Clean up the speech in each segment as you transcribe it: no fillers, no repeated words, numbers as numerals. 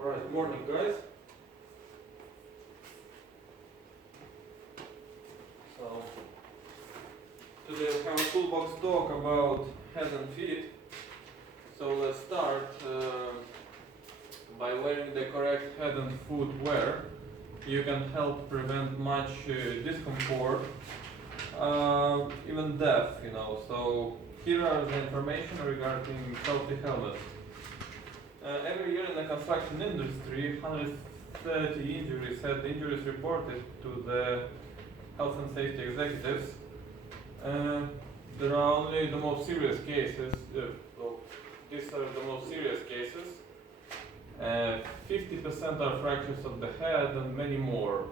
Alright, morning guys. So today we have a toolbox talk about head and feet. So let's start by wearing the correct head and foot wear. You can help prevent much discomfort, even death, you know. So here are the information regarding safety helmets. Every year in the construction industry, 130 head injuries reported to the health and safety executives. There are only the most serious cases. These are the most serious cases. 50% are fractures of the head and many more.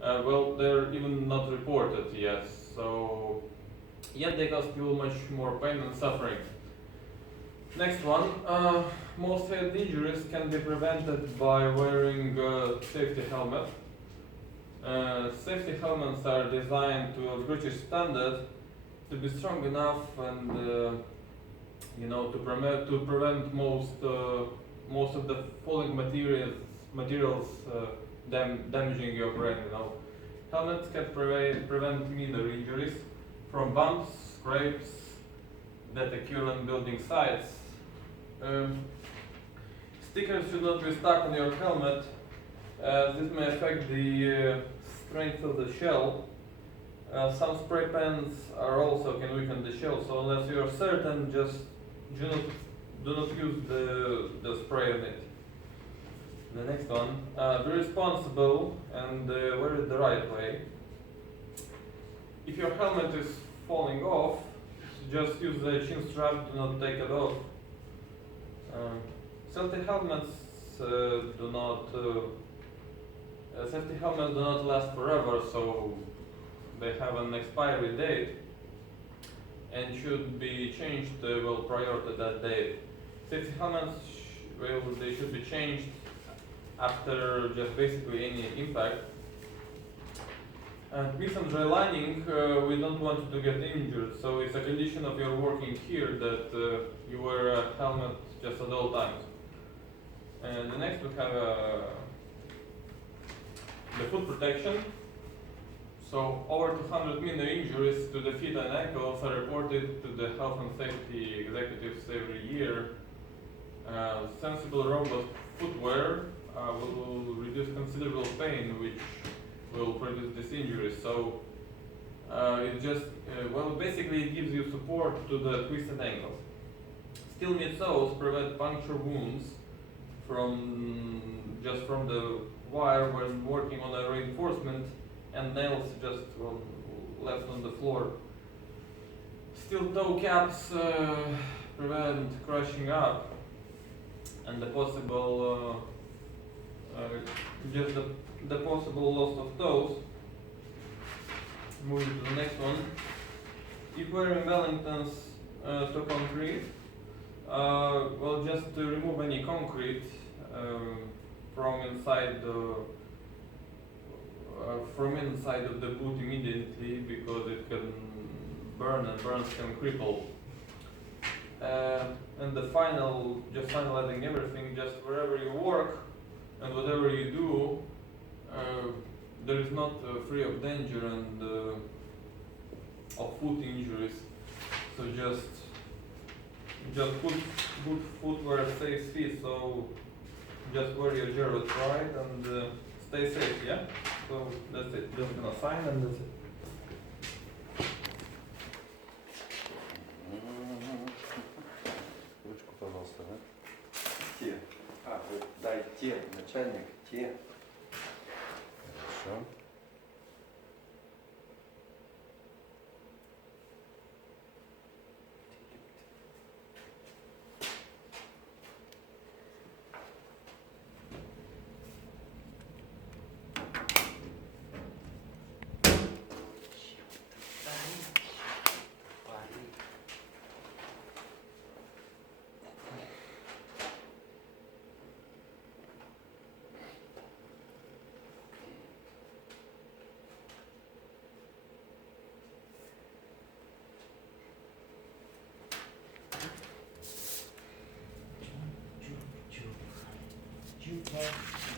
Well, they're even not reported yet. So, yet they cause people much more pain and suffering. Next one, most head injuries can be prevented by wearing a safety helmet. Safety helmets are designed to a British standard to be strong enough and to prevent most of the falling materials damaging your brain. You know, helmets can prevent minor injuries from bumps, scrapes that occur on building sites. Stickers should not be stuck on your helmet. This may affect the strength of the shell. Some spray pens can weaken the shell, so unless you are certain, just do not use the spray on it. The next one, be responsible and wear it the right way. If your helmet is falling off, just use the chin strap, do not take it off. Safety helmets do not last forever, so they have an expiry date and should be changed prior to that date. Safety helmets they should be changed after just basically any impact. And with some dry lining, we don't want you to get injured, so it's a condition of your working here that you wear a helmet just at all times. And the next we have the foot protection. So over 200 minor injuries to the feet and ankles are reported to the health and safety executives every year. Sensible robust footwear will reduce considerable pain, which will produce these injuries. So it just basically it gives you support to the twisted ankles. Steel midsoles prevent puncture wounds from the wire when working on a reinforcement, and nails just left on the floor. Steel toe caps prevent crushing up and the possible the possible loss of toes. Moving to the next one. If wearing Wellingtons to concrete, just to remove any concrete from inside of the boot immediately, because it can burn and burns can cripple. And the finalizing everything, just wherever you work and whatever you do, there is not free of danger and of foot injuries. So just good footwear saves feet. So just wear your Gerard right and stay safe. Yeah. So that's it. Just gonna sign and that's it. Ручку, пожалуйста, да? Те. Вы дайте, начальник, те. Хорошо. Okay.